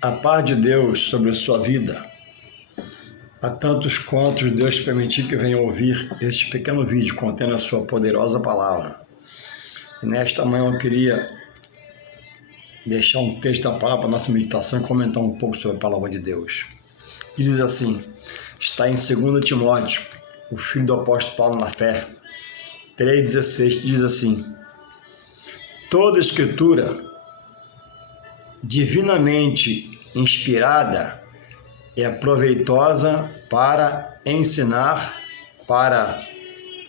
A paz de Deus sobre a sua vida. Há tantos quantos Deus permitir que venham ouvir este pequeno vídeo contendo a sua poderosa palavra. E nesta manhã eu queria deixar um texto da palavra para a nossa meditação e comentar um pouco sobre a palavra de Deus. Diz assim, está em 2 Timóteo, o filho do apóstolo Paulo na fé, 3,16, diz assim: toda escritura divinamente inspirada é proveitosa para ensinar, para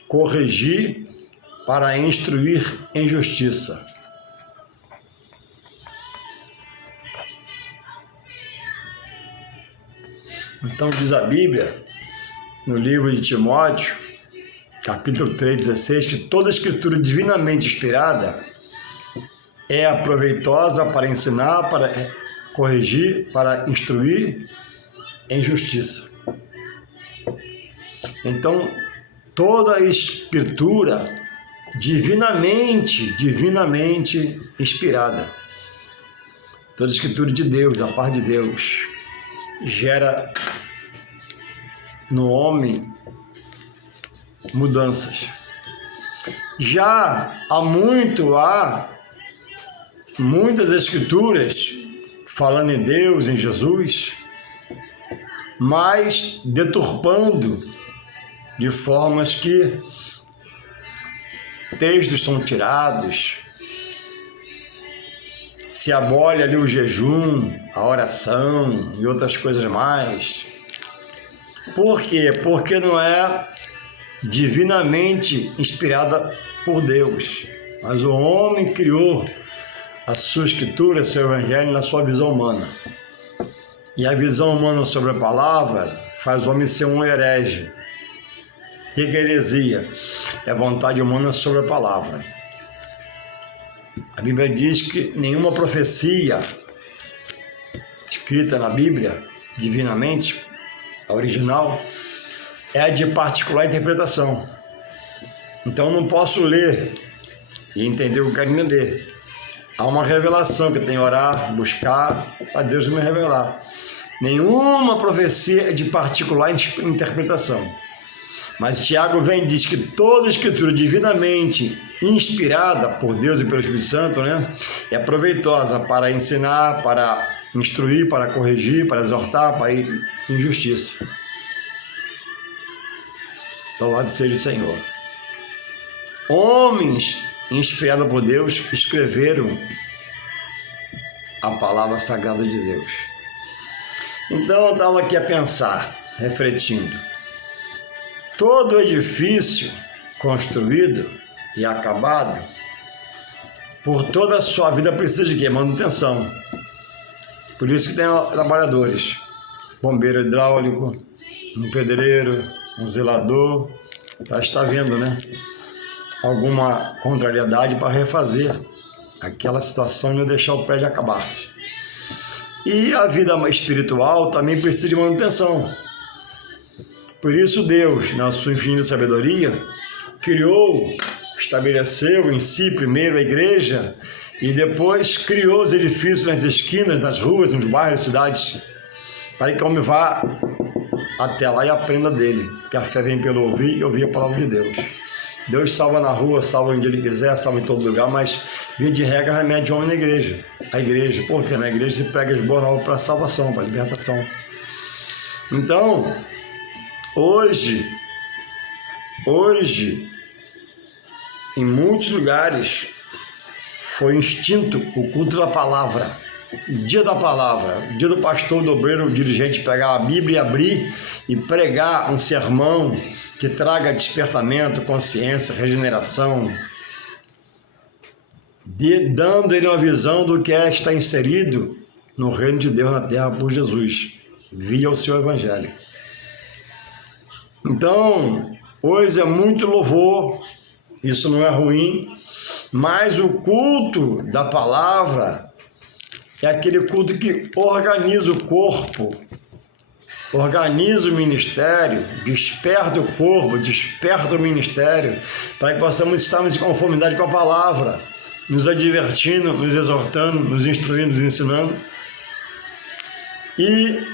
corrigir, para instruir em justiça. Então diz a Bíblia, no livro de Timóteo, capítulo 3,16, que toda escritura divinamente inspirada é proveitosa para ensinar, para corrigir, para instruir em justiça. Então, toda a escritura divinamente inspirada, toda a escritura de Deus, da parte de Deus, gera no homem mudanças. Já há muitas escrituras falando em Deus, em Jesus, mas deturpando de formas que textos são tirados, se abole ali o jejum, a oração e outras coisas mais. Por quê? Porque não é divinamente inspirada por Deus, mas o homem criou a sua escritura, seu evangelho, na sua visão humana. E a visão humana sobre a palavra faz o homem ser um herege. O que é heresia? É a vontade humana sobre a palavra. A Bíblia diz que nenhuma profecia escrita na Bíblia, divinamente, a original, é de particular interpretação. Então eu não posso ler e entender o que eu quero entender. Há uma revelação que eu tenho que orar, buscar, para Deus me revelar. Nenhuma profecia é de particular interpretação. Mas Tiago vem e diz que toda escritura divinamente inspirada por Deus e pelo Espírito Santo, é proveitosa para ensinar, para instruir, para corrigir, para exortar, para ir em justiça. Louvado seja o Senhor. Homens inspirados por Deus escreveram a palavra sagrada de Deus. Então eu estava aqui a pensar, refletindo. Todo edifício construído e acabado, por toda a sua vida precisa de quê? Manutenção. Por isso que tem trabalhadores, bombeiro hidráulico, um pedreiro, um zelador, está vendo, alguma contrariedade para refazer aquela situação e não deixar o prédio acabar-se. E a vida espiritual também precisa de manutenção. Por isso Deus, na sua infinita sabedoria, criou, estabeleceu em si primeiro a igreja e depois criou os edifícios nas esquinas, nas ruas, nos bairros, cidades, para que o homem vá até lá e aprenda dele, porque a fé vem pelo ouvir e ouvir a palavra de Deus. Deus salva na rua, salva onde Ele quiser, salva em todo lugar, mas via de regra remete o homem na igreja. A igreja, porque na igreja se prega as boas novas para a salvação, para a libertação. Então, hoje, em muitos lugares, foi extinto o culto da palavra. O dia da palavra, o dia do pastor, do obreiro, o dirigente pegar a Bíblia e abrir e pregar um sermão que traga despertamento, consciência, regeneração, dando ele uma visão do que está inserido no reino de Deus na terra por Jesus, via o seu evangelho. Então, hoje é muito louvor, isso não é ruim, mas o culto da palavra é aquele culto que organiza o corpo, organiza o ministério, desperta o corpo, desperta o ministério, para que possamos estarmos em conformidade com a palavra, nos advertindo, nos exortando, nos instruindo, nos ensinando. E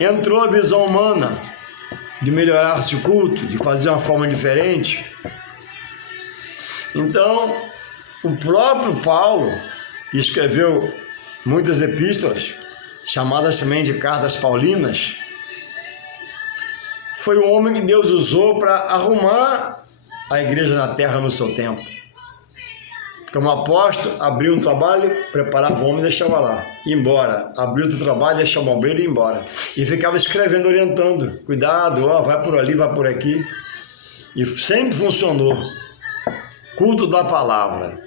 entrou a visão humana de melhorar-se o culto, de fazer uma forma diferente. Então, o próprio Paulo, que escreveu muitas epístolas, chamadas também de cartas paulinas, foi o homem que Deus usou para arrumar a igreja na terra no seu tempo. Como apóstolo, abriu um trabalho, preparava o homem e deixava lá, ia embora. Abriu outro trabalho, deixava o bombeiro e ia embora. E ficava escrevendo, orientando. Cuidado, ó, vai por ali, vai por aqui. E sempre funcionou. Culto da palavra.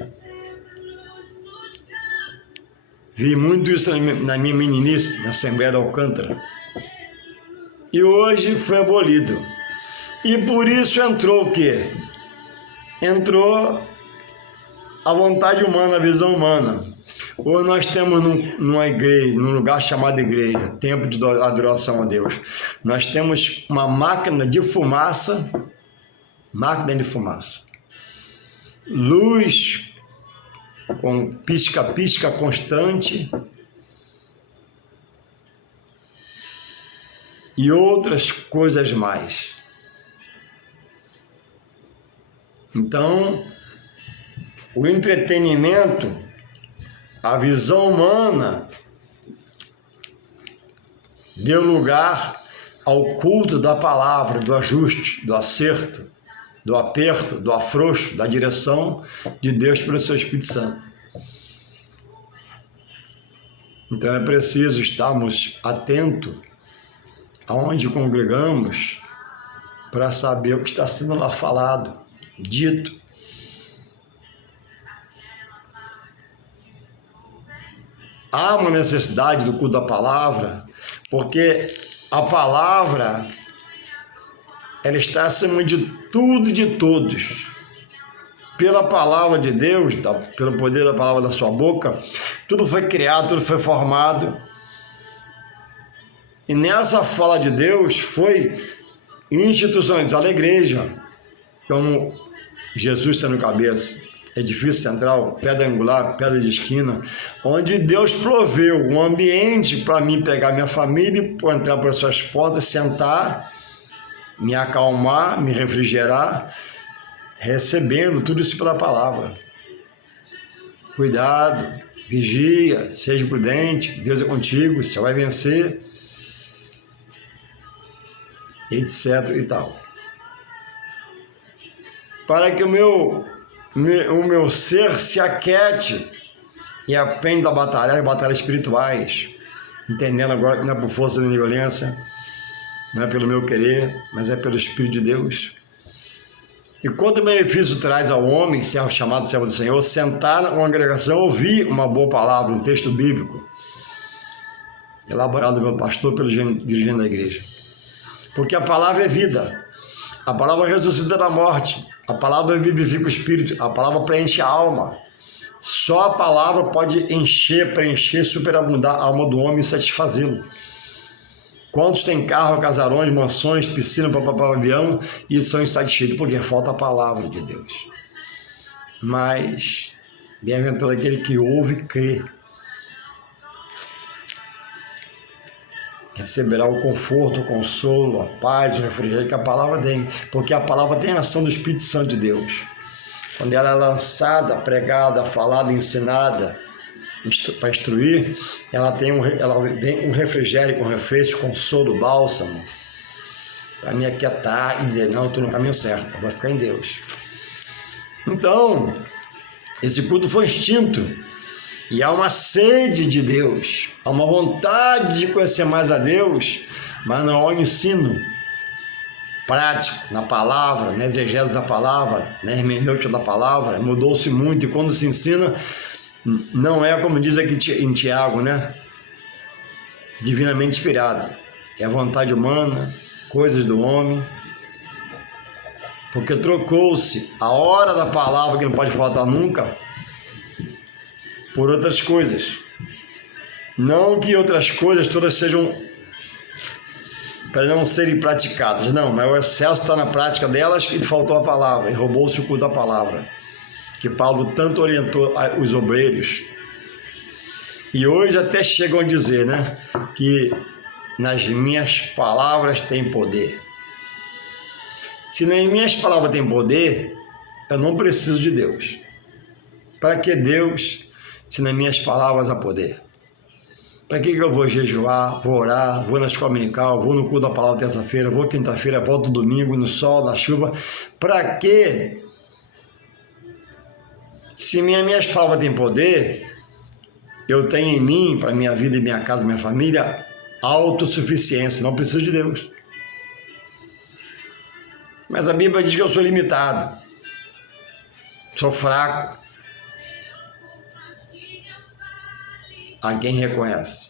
Vi muito isso na minha meninice, na Assembleia da Alcântara. E hoje foi abolido. E por isso entrou o quê? Entrou a vontade humana, a visão humana. Hoje nós temos numa igreja, num lugar chamado igreja, templo de adoração a Deus, nós temos uma máquina de fumaça, luz com pisca-pisca constante e outras coisas mais. Então, o entretenimento, a visão humana, deu lugar ao culto da palavra, do ajuste, do acerto, do aperto, do afrouxo, da direção de Deus pelo seu Espírito Santo. Então é preciso estarmos atentos aonde congregamos para saber o que está sendo lá falado, dito. Há uma necessidade do culto da palavra, porque a palavra, ela está acima de tudo e de todos. Pela palavra de Deus, pelo poder da palavra da sua boca, tudo foi criado, tudo foi formado. E nessa fala de Deus foi institucionalizada a igreja, como Jesus sendo cabeça. Edifício central, pedra angular, pedra de esquina, onde Deus proveu um ambiente para mim pegar minha família, entrar por suas portas, sentar, me acalmar, me refrigerar, recebendo tudo isso pela palavra. Cuidado, vigia, seja prudente, Deus é contigo, você vai vencer, etc. e tal. Para que o meu ser se aquete e aprenda a batalhar as batalhas espirituais, entendendo agora que não é por força nem violência, não é pelo meu querer, mas é pelo Espírito de Deus. E quanto benefício traz ao homem, chamado servo do Senhor, sentar na congregação, ouvir uma boa palavra, um texto bíblico, elaborado pelo pastor, pelo dirigente da igreja. Porque a palavra é vida, a palavra ressuscita da morte, a palavra vivifica o espírito, a palavra preenche a alma. Só a palavra pode preencher, superabundar a alma do homem e satisfazê-lo. Quantos têm carro, casarões, mansões, piscina, avião e são insatisfeitos porque falta a palavra de Deus. Mas bem-aventurado aquele que ouve e crê. Receberá o conforto, o consolo, a paz, o refrigério que a palavra tem, porque a palavra tem a ação do Espírito Santo de Deus. Quando ela é lançada, pregada, falada, ensinada, para instruir, ela vem um refrigério, um refresco, consolo, bálsamo, para me aquietar e dizer, não, eu estou no caminho certo, eu vou ficar em Deus. Então, esse culto foi extinto. E há uma sede de Deus, há uma vontade de conhecer mais a Deus, mas não há um ensino prático na palavra, na exegese da palavra, na hermenêutica da palavra. Mudou-se muito e quando se ensina, não é como diz aqui em Tiago, né? Divinamente inspirado. É a vontade humana, coisas do homem. Porque trocou-se a hora da palavra, que não pode faltar nunca, por outras coisas. Não que outras coisas todas sejam para não serem praticadas, não, mas o excesso está na prática delas e faltou a palavra, e roubou-se o culto da palavra, que Paulo tanto orientou os obreiros. E hoje até chegam a dizer, né, que nas minhas palavras tem poder. Se nas minhas palavras tem poder, eu não preciso de Deus. Para que Deus, se nas minhas palavras há poder? Para que eu vou jejuar, vou orar, vou na escola dominical, vou no culto da palavra terça-feira, vou quinta-feira, volto domingo, no sol, na chuva? Para quê? Se minhas palavras têm poder, eu tenho em mim, para minha vida e minha casa, minha família, autossuficiência, não preciso de Deus. Mas a Bíblia diz que eu sou limitado, sou fraco. A quem reconhece.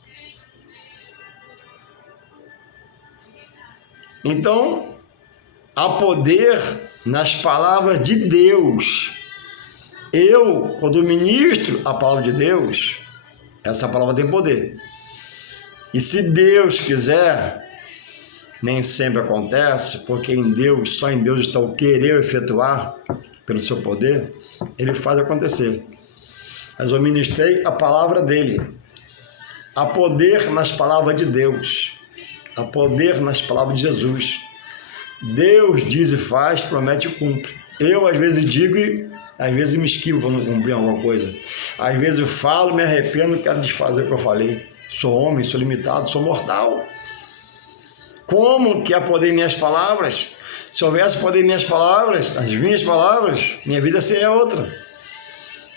Então, há poder nas palavras de Deus. Eu, quando ministro a palavra de Deus, essa palavra tem poder. E se Deus quiser, nem sempre acontece, porque em Deus, só em Deus está o querer efetuar, pelo seu poder, Ele faz acontecer. Mas eu ministrei a palavra dEle. Há poder nas palavras de Deus. Há poder nas palavras de Jesus. Deus diz e faz, promete e cumpre. Eu, às vezes, digo e às vezes me esquivo para não cumprir alguma coisa. Às vezes eu falo, me arrependo, quero desfazer o que eu falei. Sou homem, sou limitado, sou mortal. Como que há poder em minhas palavras? Se houvesse poder em minhas palavras, as minhas palavras, minha vida seria outra.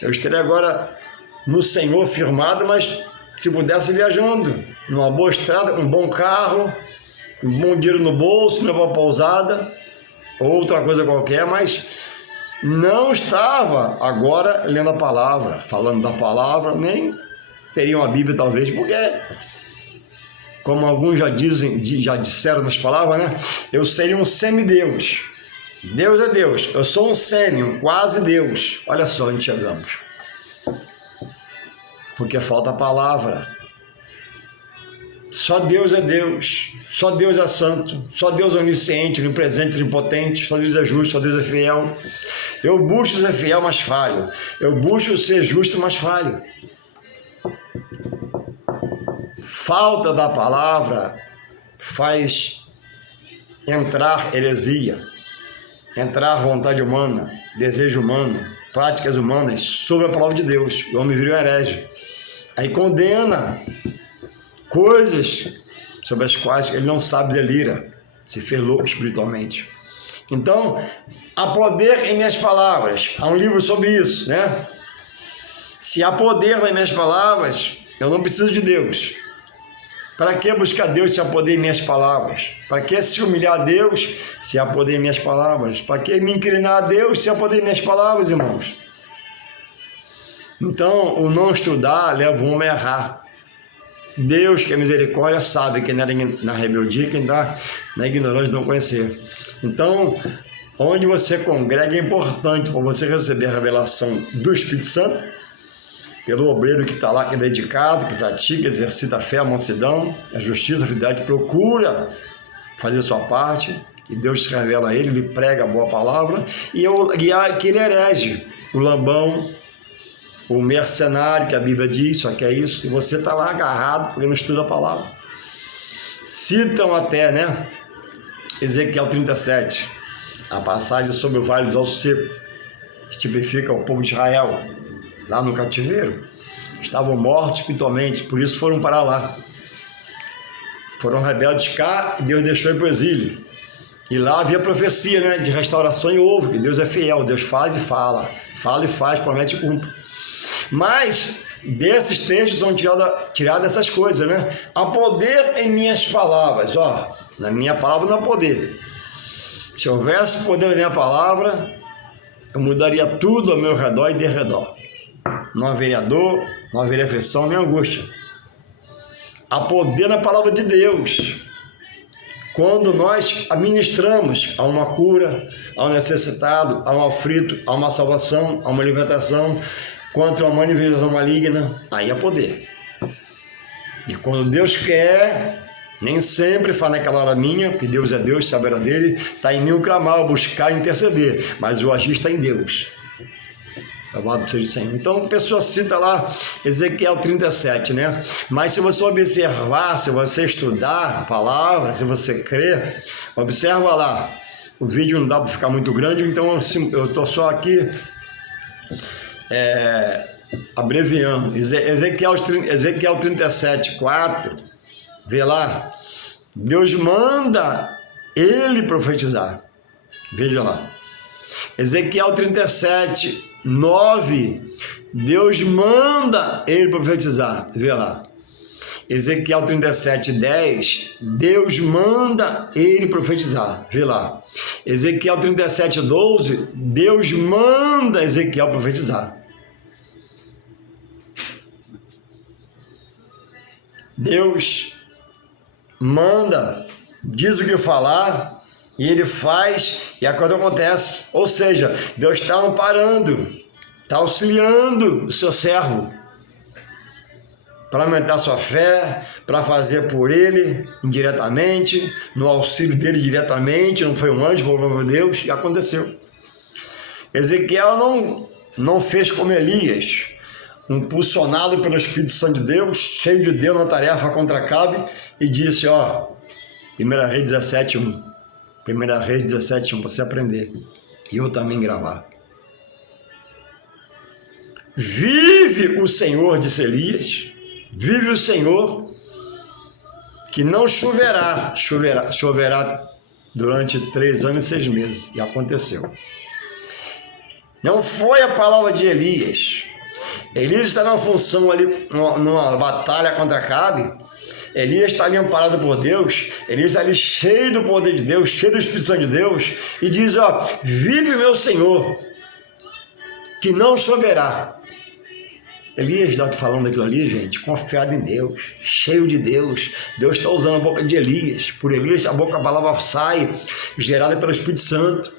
Eu estaria agora no Senhor firmado, mas se pudesse viajando, numa boa estrada, com um bom carro, um bom dinheiro no bolso, numa boa pousada, outra coisa qualquer, mas não estava agora lendo a palavra, falando da palavra, nem teriam a Bíblia talvez, porque, como alguns já disseram nas palavras, né? Eu seria um semideus. Deus é Deus, eu sou um semi, um quase Deus. Olha só onde chegamos. Porque falta a palavra. Só Deus é Deus, só Deus é santo, só Deus é onisciente, onipresente, onipotente, só Deus é justo, só Deus é fiel. Eu busco ser fiel, mas falho. Eu busco ser justo, mas falho. Falta da palavra faz entrar heresia, entrar vontade humana, desejo humano, práticas humanas sobre a palavra de Deus. O homem vira um herege. Aí condena coisas sobre as quais ele não sabe, delira, se fez louco espiritualmente. Então, há poder em minhas palavras. Há um livro sobre isso, né? Se há poder nas minhas palavras, eu não preciso de Deus. Para que buscar Deus se há poder em minhas palavras? Para que se humilhar a Deus se há poder em minhas palavras? Para que me inclinar a Deus se há poder em minhas palavras, irmãos? Então, o não estudar leva o homem a errar. Deus, que é misericórdia, sabe quem está na rebeldia, quem está na ignorância de não conhecer. Então, onde você congrega é importante para você receber a revelação do Espírito Santo, pelo obreiro que está lá, que é dedicado, que pratica, exercita a fé, a mansidão, a justiça, a fidelidade, procura fazer a sua parte, e Deus se revela a ele, ele prega a boa palavra, e aquele herege, o lambão, o mercenário, que a Bíblia diz, só que é isso, e você está lá agarrado porque não estuda a palavra. Citam até, né, Ezequiel 37, a passagem sobre o Vale dos Ossos Secos, que tipifica o povo de Israel, lá no cativeiro. Estavam mortos espiritualmente, por isso foram para lá. Foram rebeldes cá e Deus deixou ir para o exílio. E lá havia profecia, né, de restauração e houve, que Deus é fiel, Deus faz e fala e faz, promete e cumpre. Mas desses textos são tiradas essas coisas, né? Há poder em minhas palavras, ó, na minha palavra não há poder. Se houvesse poder na minha palavra, eu mudaria tudo ao meu redor e de redor. Não haveria dor, não haveria aflição nem angústia. Há poder na palavra de Deus. Quando nós administramos a uma cura, a um necessitado, a um aflito, a uma salvação, a uma libertação, contra uma manifestação maligna, aí há poder. E quando Deus quer, nem sempre fala naquela hora minha, porque Deus é Deus, saberá dele, está em mim o clamar, o buscar e interceder, mas o agir está em Deus. Louvado seja o Senhor. Então a pessoa cita lá Ezequiel 37, né? Mas se você observar, se você estudar a palavra, se você crer, observa lá. O vídeo não dá para ficar muito grande, então eu estou só aqui abreviando. Ezequiel 37, 4, vê lá. Deus manda ele profetizar. Veja lá. Ezequiel 37, 9, Deus manda ele profetizar. Vê lá. Ezequiel 37, 10, Deus manda ele profetizar. Vê lá. Ezequiel 37, 12, Deus manda Ezequiel profetizar. Deus manda, diz o que falar, e ele faz e a coisa acontece. Ou seja, Deus está amparando, está auxiliando o seu servo para aumentar sua fé, para fazer por ele indiretamente, no auxílio dele diretamente. Não foi um anjo, foi o próprio Deus, e aconteceu. Ezequiel não fez como Elias, impulsionado pelo Espírito Santo de Deus, cheio de Deus na tarefa contra Acabe, e disse, 1 Reis 17, 1. 1 Reis 17, 1, para você aprender. E eu também gravar. Vive o Senhor, disse Elias, vive o Senhor, que não choverá durante 3 anos e 6 meses. E aconteceu. Não foi a palavra de Elias. Elias está numa função ali, numa batalha contra Acabe. Elias está ali amparado por Deus. Elias está ali cheio do poder de Deus, cheio do Espírito Santo de Deus, e diz, vive meu Senhor, que não choverá. Elias está falando aquilo ali, gente, confiado em Deus, cheio de Deus. Deus está usando a boca de Elias. Por Elias, a palavra sai, gerada pelo Espírito Santo.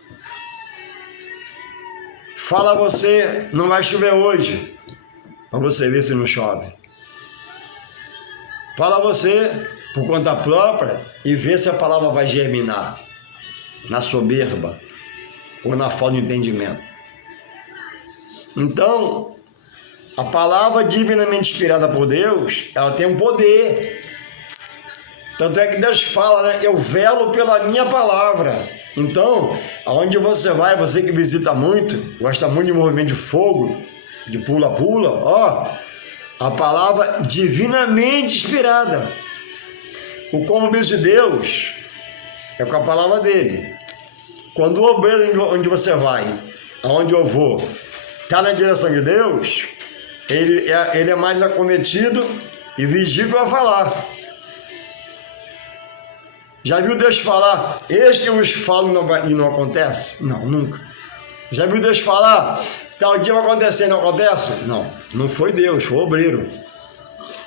Fala você, não vai chover hoje, para você ver se não chove. Fala você, por conta própria, e vê se a palavra vai germinar na soberba ou na falta de entendimento. Então, a palavra divinamente inspirada por Deus, ela tem um poder. Tanto é que Deus fala, né? Eu velo pela minha palavra. Então, aonde você vai, você que visita muito, gosta muito de movimento de fogo, de pula-pula, a palavra divinamente inspirada. O compromisso de Deus é com a palavra dele. Quando o obreiro onde você vai, aonde eu vou, está na direção de Deus, ele é mais acometido e vigia para falar. Já viu Deus falar, eis que eu vos falo e não acontece? Não, nunca. Já viu Deus falar, tal dia vai acontecer e não acontece? Não, não foi Deus, foi o obreiro.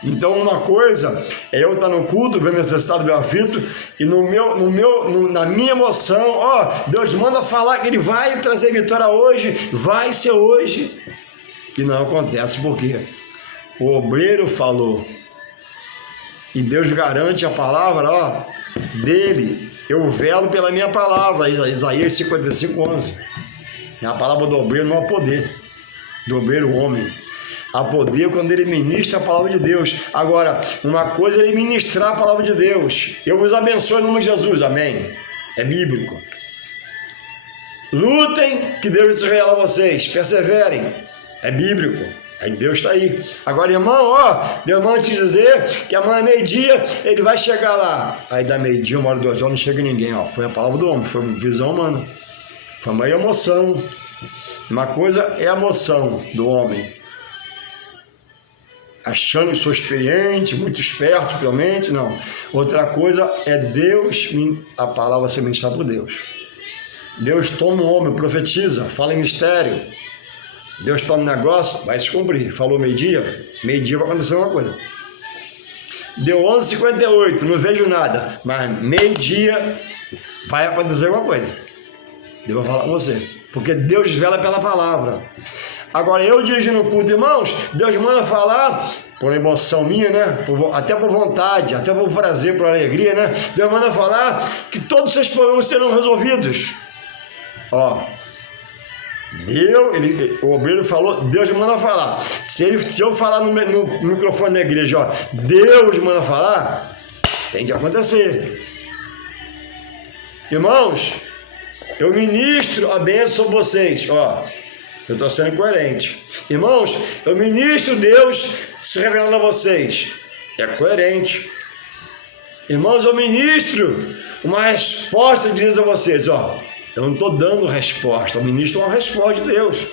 Então uma coisa é eu estar no culto, vendo necessitado, ver aflito, e na minha emoção, Deus manda falar que ele vai trazer vitória hoje, vai ser hoje, e não acontece. Por quê? O obreiro falou, e Deus garante a palavra, dele, eu velo pela minha palavra, Isaías 55, 11. A palavra do obreiro não há poder, do obreiro homem. Há poder quando ele ministra a palavra de Deus. Agora, uma coisa é ele ministrar a palavra de Deus. Eu vos abençoe no nome de Jesus, amém. É bíblico. Lutem, que Deus se revela a vocês. Perseverem, é bíblico. Aí Deus está aí. Agora, irmão, Deus manda te dizer que amanhã meio-dia ele vai chegar lá. Aí dá meio-dia, 1 hora, 2 horas, não chega ninguém. Foi a palavra do homem, foi visão humana. Foi uma emoção. Uma coisa é a emoção do homem, achando que sou experiente, muito esperto, superiormente, não. Outra coisa é Deus, a palavra ser ministrada por Deus. Deus toma um homem, profetiza, fala em mistério. Deus toma um negócio, vai se cumprir. Falou meio-dia vai acontecer uma coisa. Deu 11h58, não vejo nada, mas meio-dia vai acontecer uma coisa. Deus vai falar com você, porque Deus vela pela palavra. Agora, eu dirigindo o culto, irmãos, Deus manda falar, por emoção minha, né? Até por vontade, até por prazer, por alegria, né? Deus manda falar que todos os seus problemas serão resolvidos. O obreiro falou, Deus manda falar. Se eu falar no microfone da igreja, ó, Deus manda falar, tem de acontecer. Irmãos, eu ministro a bênção sobre vocês, ó. Eu estou sendo coerente. Irmãos, eu ministro Deus se revelando a vocês. É coerente. Irmãos, eu ministro uma resposta de Deus a vocês, ó. Eu não estou dando resposta, eu ministro uma resposta de Deus.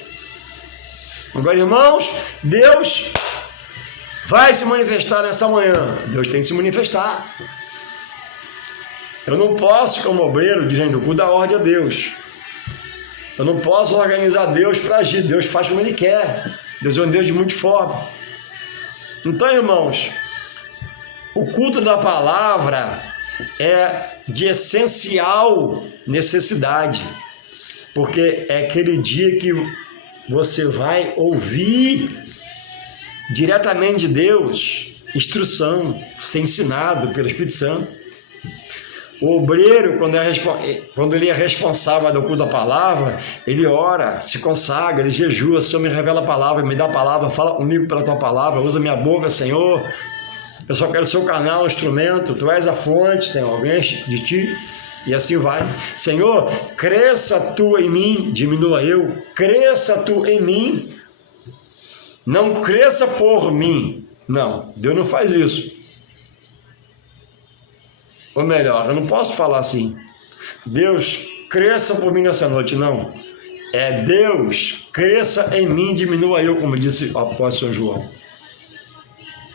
Agora, irmãos, Deus vai se manifestar nessa manhã. Deus tem que se manifestar. Eu não posso, como obreiro, dizendo, culto da ordem a Deus. Eu não posso organizar Deus para agir. Deus faz como Ele quer. Deus é um Deus de multiforme. Então, irmãos, o culto da palavra é de essencial necessidade, porque é aquele dia que você vai ouvir diretamente de Deus instrução, ser ensinado pelo Espírito Santo. O obreiro, quando ele é responsável do culto da palavra, ele ora, se consagra, ele jejua. Senhor, me revela a palavra, me dá a palavra, fala comigo pela tua palavra, usa minha boca, Senhor. Eu só quero ser o canal, o instrumento, tu és a fonte, Senhor, me enche de ti. E assim vai. Senhor, cresça tu em mim, diminua eu. Cresça tu em mim. Não cresça por mim. Não, Deus não faz isso. Ou melhor, eu não posso falar assim. Deus, cresça por mim nessa noite, não. É Deus, cresça em mim, diminua eu, como disse o apóstolo João.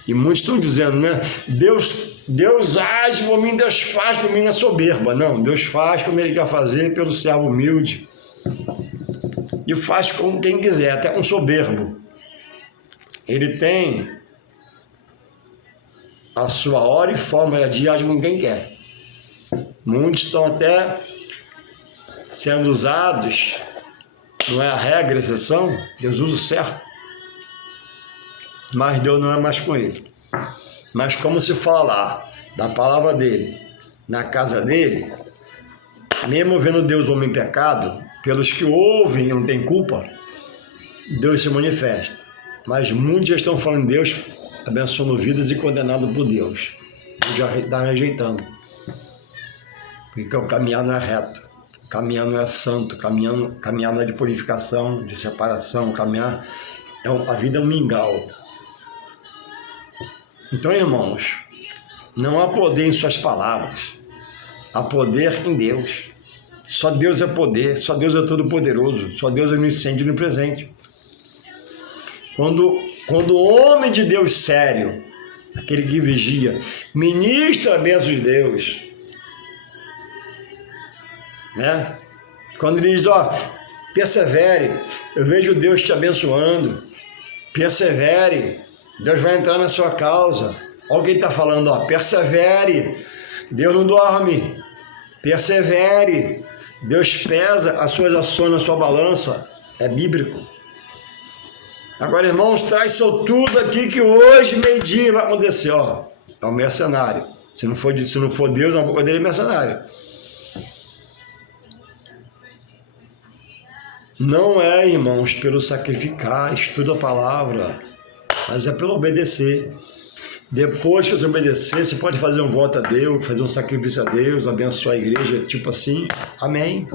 E muitos estão dizendo, né? Deus age por mim, Deus faz por mim na soberba. Não, Deus faz como Ele quer fazer pelo servo humilde. E faz com quem quiser, até um soberbo. Ele tem a sua hora e forma de agir com quem quer. Muitos estão até sendo usados, não é a regra, a exceção, Deus usa o certo. Mas Deus não é mais com ele. Mas como se falar da palavra dele na casa dele, mesmo vendo Deus homem em pecado, pelos que ouvem e não tem culpa, Deus se manifesta. Mas muitos já estão falando de Deus, abençoando vidas e condenado por Deus. Deus já está rejeitando. Porque o caminhar não é reto, caminhar não é santo, caminhar não é de purificação, de separação, caminhar a vida é um mingau. Então, irmãos, não há poder em suas palavras, há poder em Deus. Só Deus é poder, só Deus é todo-poderoso, só Deus é onisciente e onipresente. Quando o homem de Deus sério, aquele que vigia, ministra a bênção de Deus, né? Quando ele diz, ó, persevere, eu vejo Deus te abençoando, persevere, Deus vai entrar na sua causa. Olha o que ele está falando, ó, persevere, Deus não dorme, persevere, Deus pesa as suas ações na sua balança, é bíblico. Agora, irmãos, traz seu tudo aqui que hoje, meio-dia, vai acontecer, ó, é um mercenário. Se não for Deus, a boca dele é mercenário. Não é, irmãos, pelo sacrificar, estuda a palavra, mas é pelo obedecer. Depois que você obedecer, você pode fazer um voto a Deus, fazer um sacrifício a Deus, abençoar a igreja, tipo assim, amém.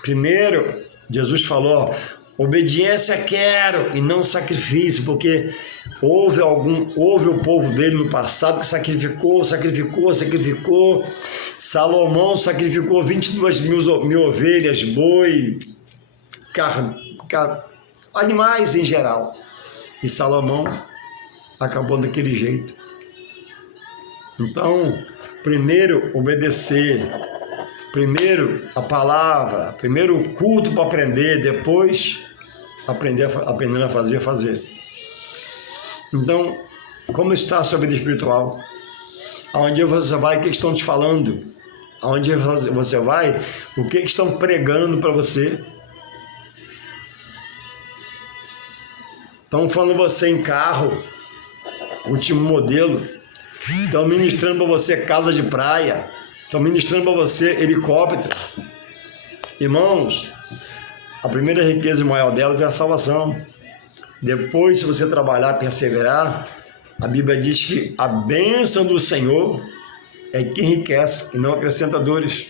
Primeiro, Jesus falou, obediência quero e não sacrifício, porque houve o povo dele no passado que sacrificou. Salomão sacrificou 22 mil ovelhas, boi, animais em geral. E Salomão acabou daquele jeito. Então, primeiro obedecer, primeiro a palavra, primeiro o culto para aprender, depois aprendendo a fazer. Então, como está a sua vida espiritual? Aonde você vai, o que estão te falando? Aonde você vai, o que estão pregando para você? Estão falando você em carro, último modelo. Estão ministrando para você casa de praia. Estão ministrando para você helicóptero. Irmãos, A primeira riqueza maior delas é a salvação. Depois, se você trabalhar, perseverar, a Bíblia diz que a bênção do Senhor é que enriquece e não acrescenta dores.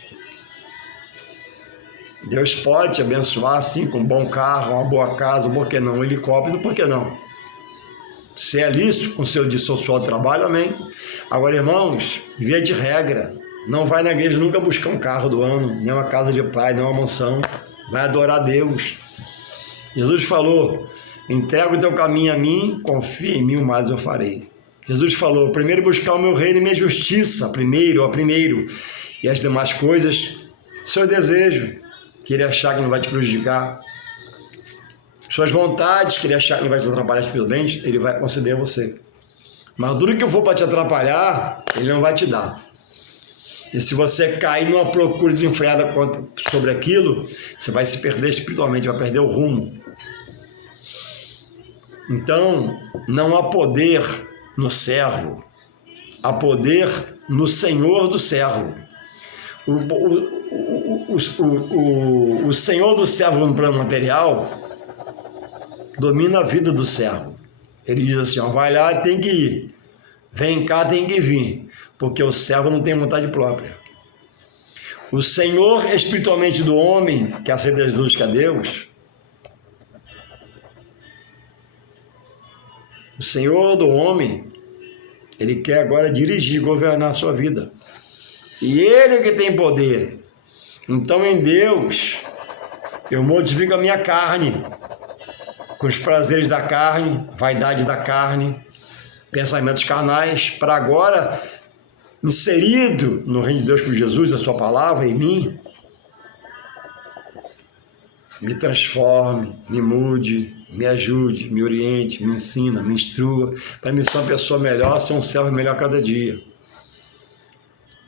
Deus pode te abençoar, sim, com um bom carro, uma boa casa, por que não? Um helicóptero, por que não? Se é lícito com o seu trabalho, amém. Agora, irmãos, via de regra, não vai na igreja nunca buscar um carro do ano, nem uma casa de pai, nem uma mansão. Vai adorar a Deus. Jesus falou, entrega o teu caminho a mim, confia em mim, o mais eu farei. Jesus falou, primeiro buscar o meu reino e minha justiça, primeiro, e as demais coisas, seu desejo, que ele achar que não vai te prejudicar, suas vontades, que ele achar que não vai te atrapalhar espiritualmente, ele vai conceder a você. Mas tudo que for para te atrapalhar, ele não vai te dar. E se você cair numa procura desenfreada sobre aquilo, você vai se perder espiritualmente, vai perder o rumo. Então, não há poder no servo, há poder no Senhor do servo. O Senhor do servo no plano material domina a vida do servo. Ele diz assim, ó, vai lá, tem que ir. Vem cá, tem que vir. Porque o servo não tem vontade própria. O Senhor espiritualmente do homem, que aceita Jesus, que é Deus, o Senhor do homem, ele quer agora dirigir, governar a sua vida. E ele que tem poder. Então, em Deus, eu modifico a minha carne, com os prazeres da carne, vaidade da carne, pensamentos carnais, para agora, inserido no reino de Deus por Jesus, a sua palavra em mim, me transforme, me mude, me ajude, me oriente, me ensina, me instrua, para me ser uma pessoa melhor, ser um servo melhor cada dia.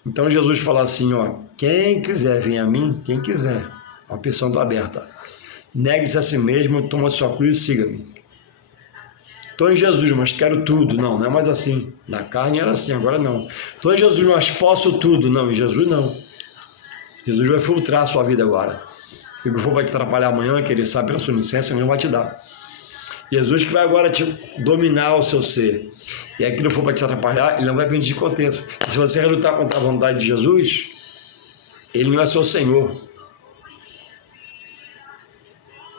Então Jesus fala assim, ó, quem quiser vir a mim, quem quiser, a opção está aberta. Negue-se a si mesmo, toma sua cruz e siga-me. Estou em Jesus, mas quero tudo. Não, não é mais assim. Na carne era assim, agora não. Estou em Jesus, mas posso tudo. Não, em Jesus não. Jesus vai filtrar a sua vida agora. E o que for vai te atrapalhar amanhã, que ele sabe pela sua licença, ele não vai te dar. Jesus que vai agora te dominar o seu ser. E aquilo for para te atrapalhar, ele não vai permitir que aconteça. E se você relutar contra a vontade de Jesus, ele não é seu Senhor.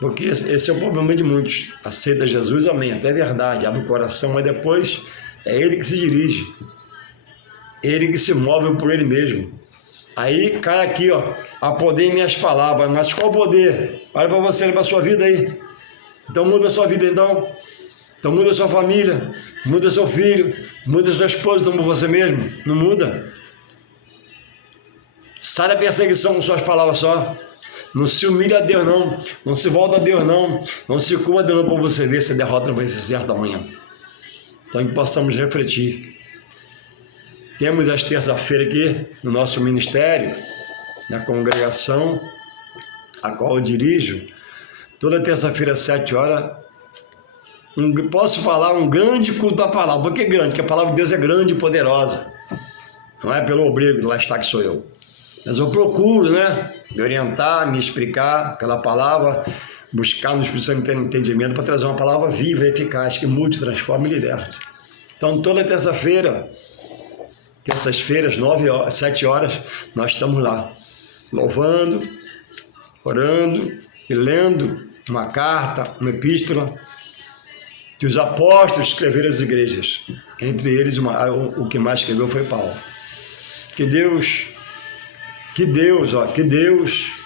Porque esse é o problema de muitos. Aceita Jesus, amém, até verdade, abre o coração, mas depois é ele que se dirige. Ele que se move por ele mesmo. Aí cai aqui, ó, a poder em minhas palavras. Mas qual poder? Olha para você, olha para a sua vida aí. Então muda a sua vida, então. Então muda a sua família, muda seu filho, muda sua esposa, então por você mesmo. Não muda. Sai da perseguição com suas palavras só. Não se humilha a Deus, não. Não se volta a Deus, não. Não se curva a Deus, não, para você ver se a derrota não vai ser certa amanhã. Então que possamos refletir. Temos às terça-feira aqui no nosso ministério, na congregação, a qual eu dirijo, toda terça-feira às 7 horas, posso falar um grande culto da palavra. Por que grande? Porque a palavra de Deus é grande e poderosa. Não é pelo obreiro, lá está que sou eu. Mas eu procuro, né, me orientar, me explicar pela palavra, buscar no Espírito Santo entendimento para trazer uma palavra viva e eficaz, que mude, transforme e liberte. Então, toda terça-feira, terças-feiras, 7 horas, nós estamos lá, louvando, orando e lendo uma carta, uma epístola, que os apóstolos escreveram às igrejas. Entre eles, o que mais escreveu foi Paulo. Que Deus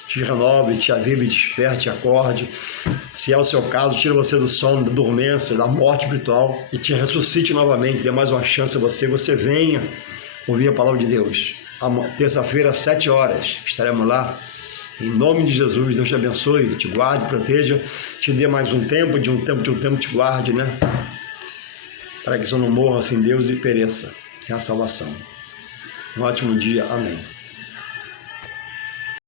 te renove, te avive, desperte, te acorde. Se é o seu caso, tira você do sono, da dormência, da morte espiritual e te ressuscite novamente, dê mais uma chance a você venha ouvir a palavra de Deus. Terça-feira, às 7 horas, estaremos lá. Em nome de Jesus, Deus te abençoe, te guarde, proteja, te dê mais um tempo, de um tempo te guarde, né? Para que você não morra sem Deus e pereça, sem a salvação. Um ótimo dia, amém.